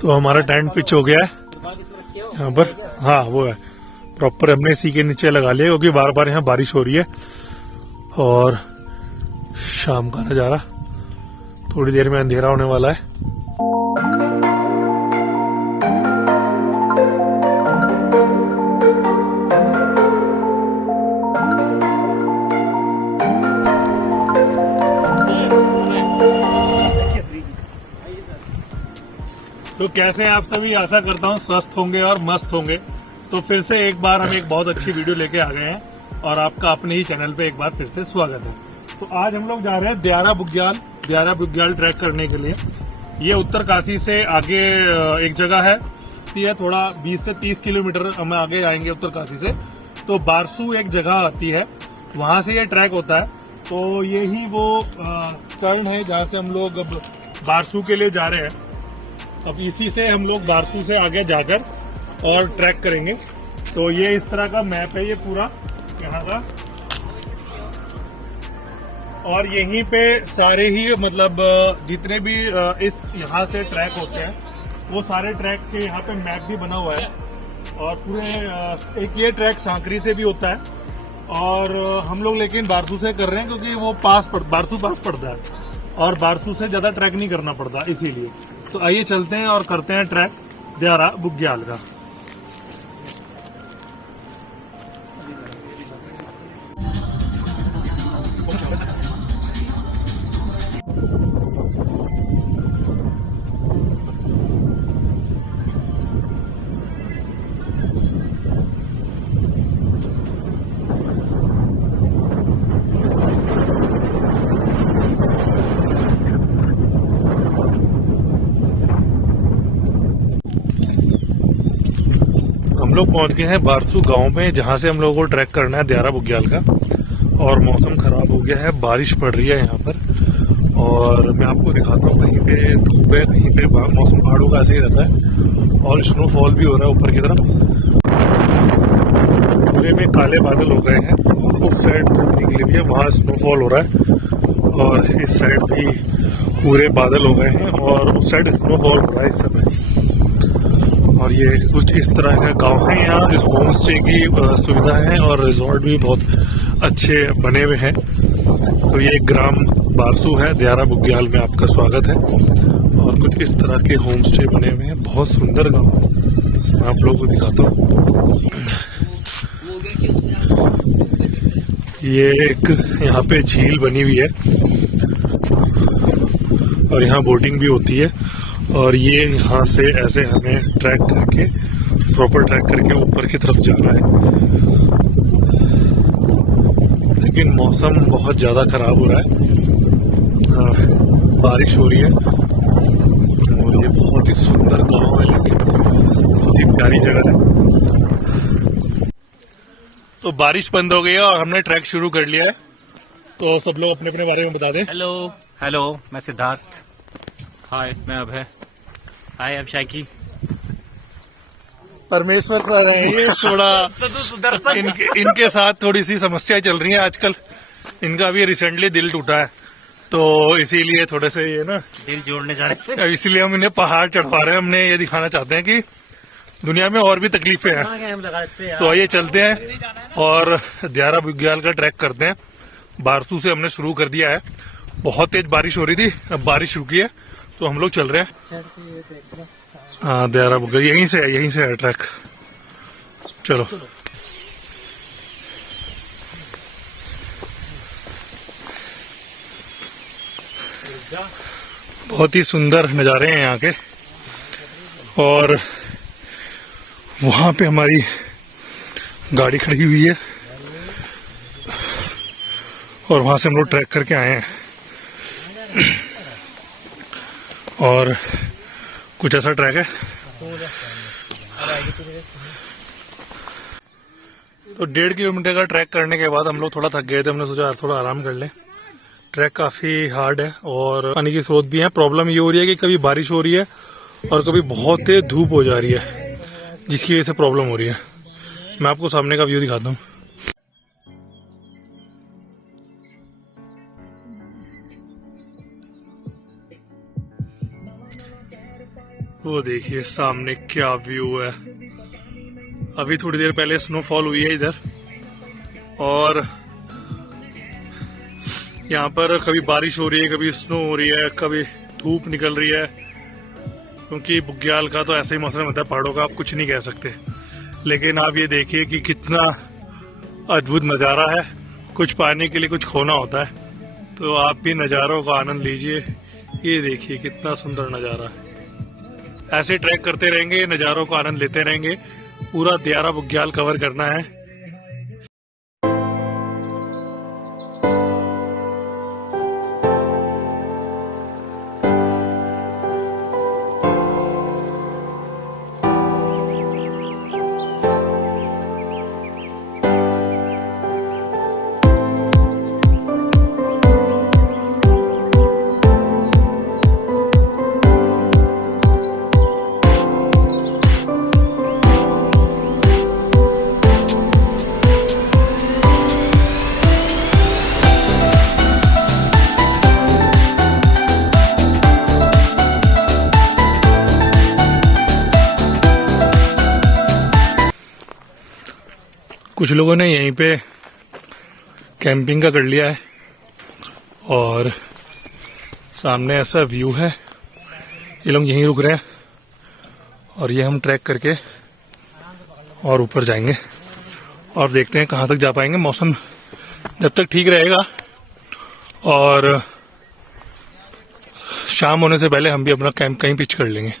तो हमारा tent pitch हो गया है यहाँ पर। हाँ वो है प्रॉपर, हमने इसी के नीचे लगा लिया क्योंकि बार बार यहाँ बारिश हो रही है। और शाम का नज़ारा, थोड़ी देर में अंधेरा होने वाला है। तो कैसे हैं आप सभी, आशा करता हूँ स्वस्थ होंगे और मस्त होंगे। तो फिर से एक बार हम एक बहुत अच्छी वीडियो लेके आ गए हैं और आपका अपने ही चैनल पे एक बार फिर से स्वागत है। तो आज हम लोग जा रहे हैं द्यारा बुग्याल ट्रैक करने के लिए। ये उत्तरकाशी से आगे एक जगह है, ये थोड़ा 20 से 30 किलोमीटर हम आगे आएंगे उत्तरकाशी से। तो बारसू एक जगह आती है, वहाँ से ये ट्रैक होता है। तो यही वो टर्न है जहाँ से हम लोग अब बारसू के लिए जा रहे हैं। अब इसी से हम लोग बारसू से आगे जाकर और ट्रैक करेंगे। तो ये इस तरह का मैप है ये पूरा यहाँ का, और यहीं पे सारे ही मतलब जितने भी इस यहाँ से ट्रैक होते हैं वो सारे ट्रैक के यहाँ पे मैप भी बना हुआ है। और पूरे एक ये ट्रैक सांकरी से भी होता है और हम लोग लेकिन बारसू से कर रहे हैं क्योंकि वो बारसू पास पड़ता है और बारसू से ज़्यादा ट्रैक नहीं करना पड़ता इसीलिए। तो आइए चलते हैं और करते हैं ट्रैक द्यारा बुग्याल का। हम लोग पहुंच गए हैं बारसू गांव में, जहां से हम लोगों को ट्रैक करना है द्यारा बुग्याल का। और मौसम खराब हो गया है, बारिश पड़ रही है यहाँ पर। और मैं आपको दिखाता हूँ, कहीं पे धूप है, कहीं पे मौसम पहाड़ों का ऐसे ही रहता है। और स्नोफॉल भी हो रहा है ऊपर की तरफ, पूरे में काले बादल हो गए हैं। उस साइड धूप निकली हुई है, वहाँ स्नोफॉल हो रहा है। और इस साइड भी पूरे बादल हो गए हैं और उस साइड स्नोफॉल हो रहा है इस समय। और ये कुछ इस तरह का गांव है। यहाँ इस होम स्टे की सुविधा है और रिजॉर्ट भी बहुत अच्छे बने हुए हैं। तो ये ग्राम बारसू है, द्यारा बुग्याल में आपका स्वागत है। और कुछ इस तरह के होम स्टे बने हुए हैं, बहुत सुंदर गांव। मैं आप लोगों को दिखाता हूँ। ये एक यहाँ पे झील बनी हुई है और यहाँ बोटिंग भी होती है। और ये यहाँ से ऐसे हमें ट्रैक करके, प्रॉपर ट्रैक करके ऊपर की तरफ जाना है। लेकिन मौसम बहुत ज़्यादा खराब हो रहा है, बारिश हो रही है। और ये बहुत ही सुंदर गांव है, लेकिन बहुत ही प्यारी जगह है। तो बारिश बंद हो गई है और हमने ट्रैक शुरू कर लिया है। तो सब लोग अपने अपने बारे में बता दें। हेलो, मैं सिद्धार्थ। हाय, मैं अभय। हाय, अभिषेकी। परमेश्वर सर है ये, थोड़ा इनके साथ थोड़ी सी समस्याएं चल रही हैं आजकल। इनका भी रिसेंटली दिल टूटा है, तो इसीलिए थोड़े से ये ना दिल जोड़ने जा रहे हैं। इसीलिए हम इन्हें पहाड़ चढ़वा रहे हैं। हमने ये दिखाना चाहते हैं कि दुनिया में और भी तकलीफें हैं। तो आइए चलते हैं और द्यारा बुग्याल का ट्रैक करते हैं। बारसू से हमने शुरू कर दिया है। बहुत तेज बारिश हो रही थी, अब बारिश रुकी है तो हम लोग चल रहे हैं। हाँ, द्यारा बुग्याल यहीं से है ट्रैक। चलो। बहुत ही सुंदर नज़ारे हैं यहाँ के। और वहाँ पे हमारी गाड़ी खड़ी हुई है और वहाँ से हम लोग ट्रैक करके आए हैं। और कुछ ऐसा ट्रैक है। तो 1.5 किलोमीटर का ट्रैक करने के बाद हम लोग थोड़ा थक गए थे, हमने सोचा थोड़ा आराम कर लें। ट्रैक काफ़ी हार्ड है और पानी की स्रोत भी है। प्रॉब्लम ये हो रही है कि कभी बारिश हो रही है और कभी बहुत तेज धूप हो जा रही है, जिसकी वजह से प्रॉब्लम हो रही है। मैं आपको सामने का व्यू दिखाता हूँ। वो देखिए सामने क्या व्यू है। अभी थोड़ी देर पहले स्नोफॉल हुई है इधर, और यहाँ पर कभी बारिश हो रही है, कभी स्नो हो रही है, कभी धूप निकल रही है। क्योंकि बुग्याल का तो ऐसा ही मौसम होता है, पहाड़ों का आप कुछ नहीं कह सकते। लेकिन आप ये देखिए कि कितना अद्भुत नज़ारा है। कुछ पाने के लिए कुछ खोना होता है, तो आप भी नज़ारों का आनंद लीजिए। ये देखिए कितना सुंदर नज़ारा है। ऐसे ट्रैक करते रहेंगे, नज़ारों का आनंद लेते रहेंगे। पूरा दियारा बुग्याल कवर करना है। कुछ लोगों ने यहीं पे कैंपिंग का कर लिया है, और सामने ऐसा व्यू है। ये लोग यहीं रुक रहे हैं, और ये हम ट्रैक करके और ऊपर जाएंगे और देखते हैं कहाँ तक जा पाएंगे। मौसम जब तक ठीक रहेगा और शाम होने से पहले हम भी अपना कैंप कहीं पिच कर लेंगे।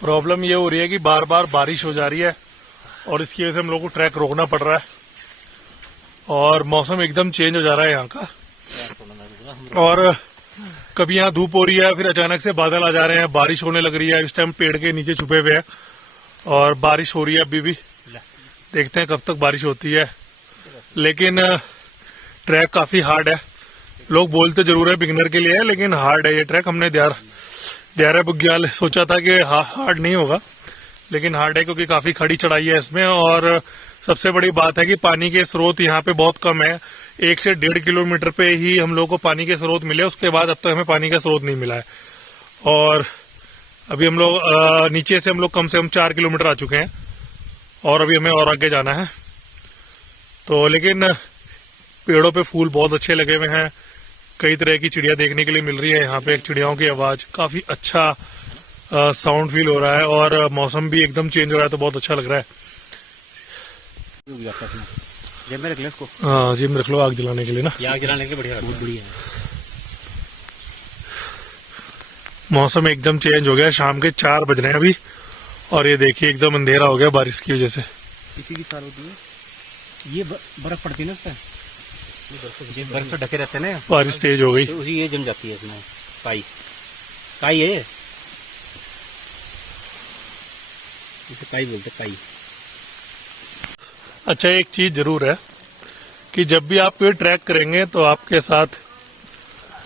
प्रॉब्लम ये हो रही है कि बार बार बारिश हो जा रही है, और इसकी वजह से हम लोग को ट्रैक रोकना पड़ रहा है। और मौसम एकदम चेंज हो जा रहा है यहाँ का, और कभी यहाँ धूप हो रही है, फिर अचानक से बादल आ जा रहे हैं, बारिश होने लग रही है। इस टाइम पेड़ के नीचे छुपे हुए हैं और बारिश हो रही है अभी भी। देखते हैं कब तक बारिश होती है। लेकिन ट्रैक काफी हार्ड है। लोग बोलते जरूर है बिगिनर के लिए है, लेकिन हार्ड है ये ट्रैक। हमने दियारा बुग्याल सोचा था कि हार्ड नहीं होगा, लेकिन हार्ड है क्योंकि काफी खड़ी चढ़ाई है इसमें। और सबसे बड़ी बात है कि पानी के स्रोत यहाँ पे बहुत कम है। 1 से 1.5 किलोमीटर पे ही हम लोग को पानी के स्रोत मिले, उसके बाद अब तक हमें पानी का स्रोत नहीं मिला है। और अभी हम लोग नीचे से हम लोग कम से कम 4 किलोमीटर आ चुके हैं, और अभी हमें और आगे जाना है। तो लेकिन पेड़ों पे फूल बहुत अच्छे लगे हुए हैं, कई तरह की चिड़िया देखने के लिए मिल रही है यहाँ पे। चिड़ियाओं की आवाज, काफी अच्छा साउंड फील हो रहा है, और मौसम भी एकदम चेंज हो रहा है, तो बहुत अच्छा लग रहा है। जेब में रख लो इसको। हाँ जेब में रख लो, आग जलाने के लिए ना। आग जलाने के लिए बढ़िया, बहुत बढ़िया है। मौसम एकदम चेंज हो गया। शाम के 4 बज रहे हैं अभी, और ये देखिए एकदम अंधेरा हो गया बारिश की वजह से। इसी की साल होती है ये, बर्फ पड़ती है ना उससे, बर्फ से ढके रहते हैं ना, बारिश तेज हो गई तो उसी ये जम जाती है इसमें। काई है, इसे काई बोलते, काई। अच्छा एक चीज जरूर है कि जब भी आप कोई ट्रैक करेंगे तो आपके साथ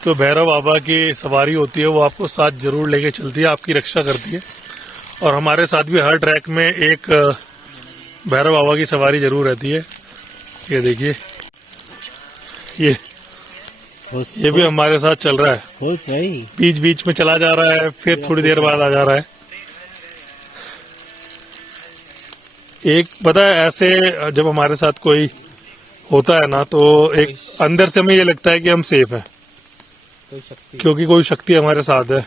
जो भैरव बाबा की सवारी होती है वो आपको साथ जरूर लेके चलती है, आपकी रक्षा करती है। और हमारे साथ भी हर ट्रैक में एक भैरव बाबा की सवारी जरूर रहती है। ये देखिए ये भी हमारे साथ चल रहा है, बीच बीच में चला जा रहा है, फिर थोड़ी देर बाद आ जा रहा है। एक पता है ऐसे जब हमारे साथ कोई होता है ना, तो एक अंदर से हमें ये लगता है कि हम सेफ हैं, क्योंकि कोई शक्ति हमारे साथ है।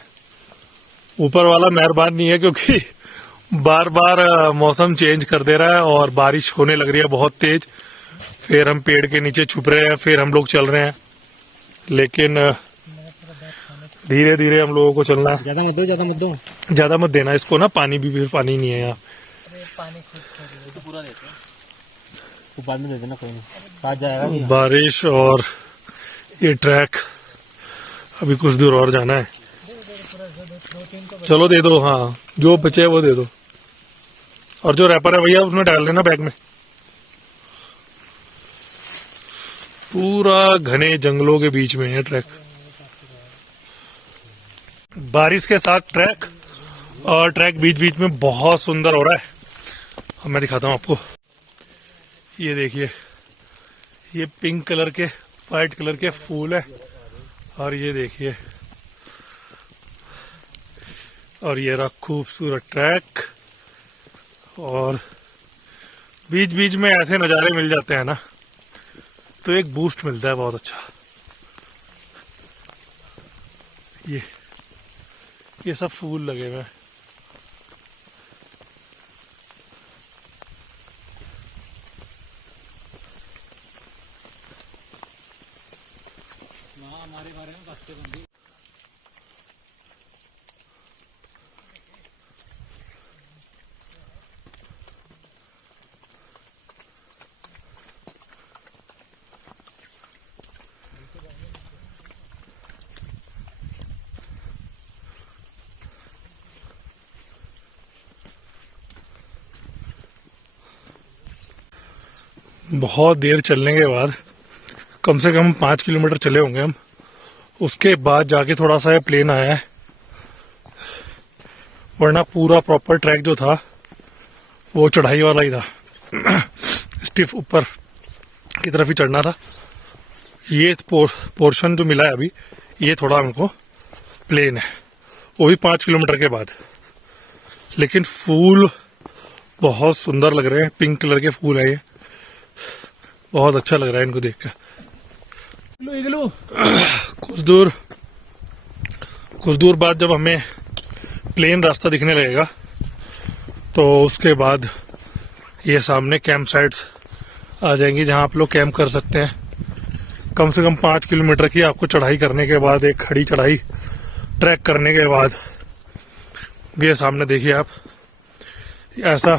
ऊपर वाला मेहरबान नहीं है, क्योंकि बार बार मौसम चेंज कर दे रहा है और बारिश होने लग रही है बहुत तेज। फिर हम पेड़ के नीचे छुप रहे हैं, फिर हम लोग चल रहे हैं। लेकिन धीरे धीरे हम लोगों को चलना है। ज्यादा मत देना इसको ना, पानी भी, फिर पानी नहीं है यहाँ। पानी तो पूरा देते हैं, तो बाद में दे देना, कोई नहीं, साथ जाएगा। बारिश और ये ट्रैक, अभी कुछ दूर और जाना है। चलो दे दो, हाँ जो बचे है वो दे दो, और जो रैपर है भैया उसमें डाल लेना बैग में। पूरा घने जंगलों के बीच में है ट्रैक, बारिश के साथ ट्रैक, और ट्रैक बीच बीच में बहुत सुंदर हो रहा है। अब मैं दिखाता हूँ आपको, ये देखिए, ये पिंक कलर के, वाइट कलर के फूल है, और ये देखिए, और ये रहा खूबसूरत ट्रैक, और बीच बीच में ऐसे नज़ारे मिल जाते हैं ना, तो एक बूस्ट मिलता है बहुत अच्छा। ये सब फूल लगे हुए हैं। हमारे बारे में बातें बंदी। बहुत देर चलने के बाद, कम से कम 5 किलोमीटर चले होंगे हम, उसके बाद जाके थोड़ा सा प्लेन आया है, वरना पूरा प्रॉपर ट्रैक जो था वो चढ़ाई वाला ही था। स्टिफ ऊपर की तरफ ही चढ़ना था। ये पोर्शन जो मिला है अभी, ये थोड़ा हमको प्लेन है, वो भी 5 किलोमीटर के बाद। लेकिन फूल बहुत सुंदर लग रहे हैं, पिंक कलर के फूल है, ये बहुत अच्छा लग रहा है इनको देखकर। कुछ दूर बाद जब हमें प्लेन रास्ता दिखने लगेगा, तो उसके बाद ये सामने कैंप साइट्स आ जाएंगी, जहां आप लोग कैंप कर सकते हैं। कम से कम 5 किलोमीटर की आपको चढ़ाई करने के बाद, एक खड़ी चढ़ाई ट्रैक करने के बाद, ये सामने देखिए आप, ऐसा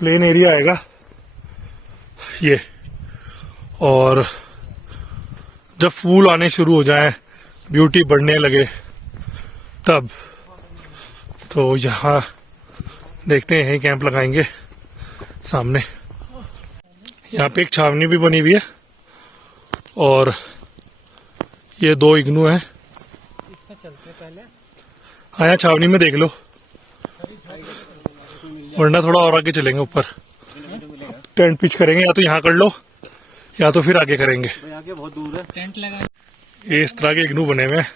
प्लेन एरिया आएगा ये। और जब फूल आने शुरू हो जाए, ब्यूटी बढ़ने लगे, तब तो यहाँ देखते हैं कैंप लगाएंगे सामने। यहाँ पे एक छावनी भी बनी हुई है, और ये 2 इग्नू है। इसमें चलते पहले। हाँ, यहाँ छावनी में देख लो, वरना थोड़ा और आगे चलेंगे ऊपर, टेंट पिच करेंगे, या तो यहाँ कर लो या तो फिर आगे करेंगे। आगे बहुत दूर है, टेंट लगा। ये इस तरह के इग्नू बने हुए हैं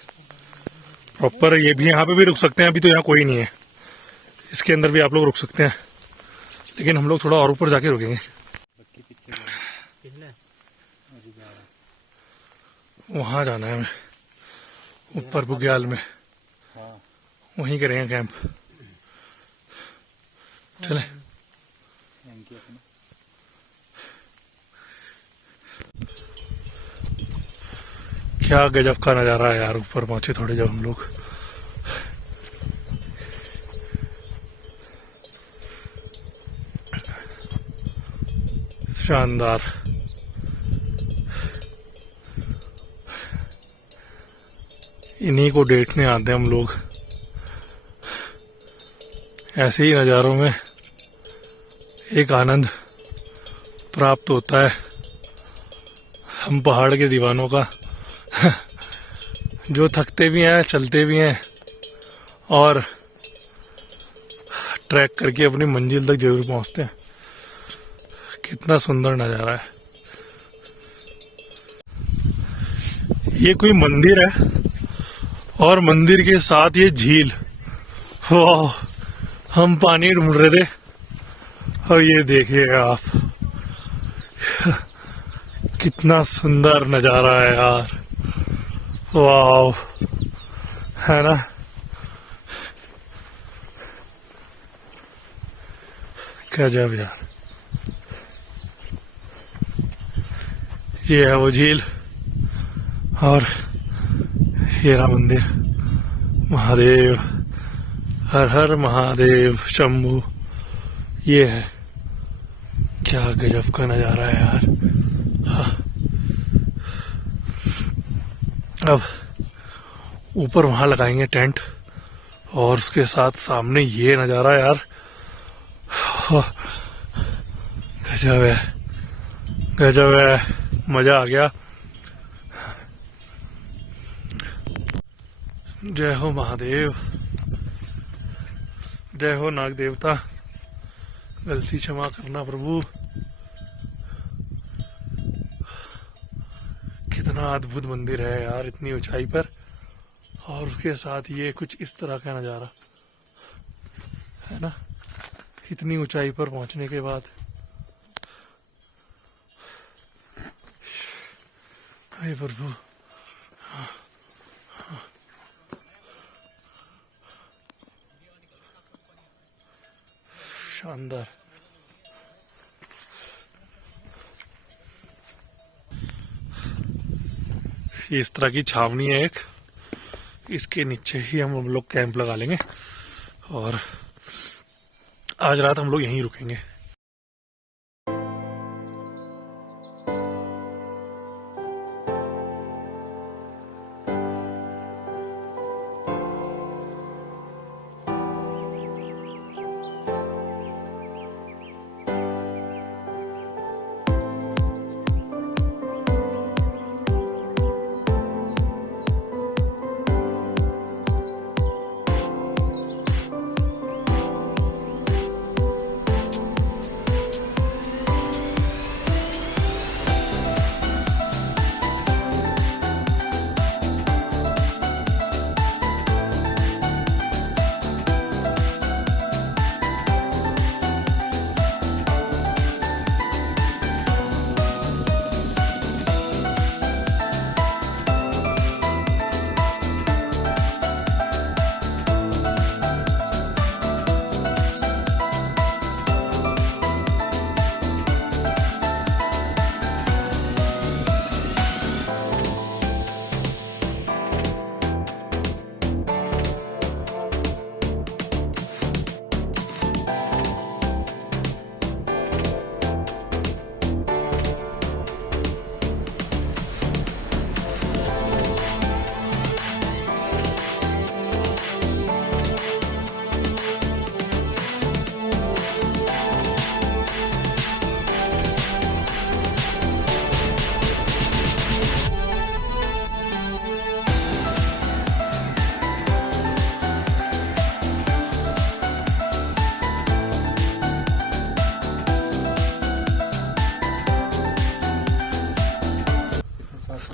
प्रॉपर, ये भी यहाँ पे भी रुक सकते हैं। अभी तो यहाँ कोई नहीं है, इसके अंदर भी आप लोग रुक सकते हैं, लेकिन हम लोग थोड़ा और ऊपर जाके रुकेंगे। वहां जाना है हमें, ऊपर बुग्याल में, वहीं करेंगे कैंप। चले, क्या गजब का नजारा है यार। ऊपर पहुंचे थोड़े जब हम लोग, शानदार। इन्हीं को देखने आते हैं हम लोग। ऐसे ही नज़ारों में एक आनंद प्राप्त होता है हम पहाड़ के दीवानों का, जो थकते भी हैं, चलते भी हैं, और ट्रैक करके अपनी मंजिल तक जरूर पहुंचते हैं। कितना सुंदर नज़ारा है। ये कोई मंदिर है, और मंदिर के साथ ये झील। वाह, हम पानी ढूंढ रहे थे, और ये देखिएगा आप, कितना सुंदर नज़ारा है यार। वाह, है ना। गजब यार। ये है वो झील, और ये रहा मंदिर। महादेव, हर हर महादेव शंभू। ये है, क्या गजब का नजारा है यार। हाँ। अब ऊपर वहां लगाएंगे टेंट, और उसके साथ सामने ये नजारा यार, गजब है, गजब है। मजा आ गया। जय हो महादेव, जय हो नाग देवता, गलती क्षमा करना प्रभु। कितना अद्भुत मंदिर है यार, इतनी ऊंचाई पर, और उसके साथ ये कुछ इस तरह का नज़ारा है ना, इतनी ऊंचाई पर पहुंचने के बाद। हे प्रभु, शानदार। ये इस तरह की छावनी है एक, इसके नीचे ही हम लोग कैंप लगा लेंगे और आज रात हम लोग यहीं रुकेंगे।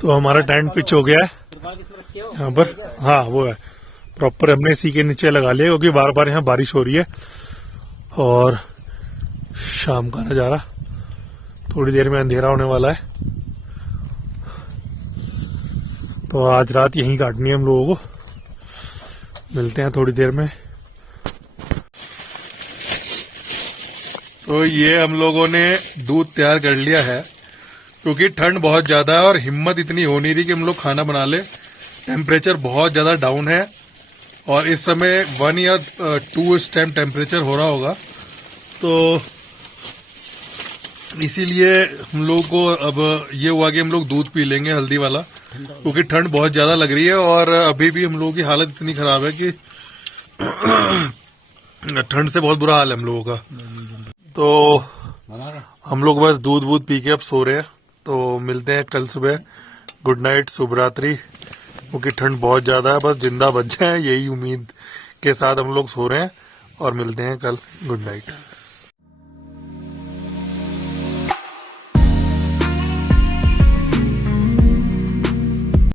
तो हमारा टेंट पिच हो गया है यहाँ पर। हाँ वो है प्रॉपर, हमने इसी के नीचे लगा लिया क्योंकि बार बार यहाँ बारिश हो रही है और शाम का नज़ारा, थोड़ी देर में अंधेरा होने वाला है। तो आज रात यहीं काटनी है हम लोगों को। मिलते हैं थोड़ी देर में। तो ये हम लोगों ने दूध तैयार कर लिया है क्योंकि ठंड बहुत ज्यादा है और हिम्मत इतनी हो नहीं रही कि हम लोग खाना बना ले। टेम्परेचर बहुत ज्यादा डाउन है और इस समय 1 या 2 इस टाइम टेम्परेचर हो रहा होगा, तो इसीलिए हम लोग को अब ये हुआ कि हम लोग दूध पी लेंगे हल्दी वाला, क्योंकि ठंड बहुत ज्यादा लग रही है और अभी भी हम लोगों की हालत इतनी खराब है कि ठंड से बहुत बुरा हाल है हम लोगों का। तो हम लोग बस दूध वूध पी के अब सो रहे हैं। तो मिलते हैं कल सुबह। गुड नाइट, शुभ रात्रि, क्योंकि ठंड बहुत ज्यादा है। बस जिंदा बच जाए यही उम्मीद के साथ हम लोग सो रहे हैं और मिलते हैं कल। Good night.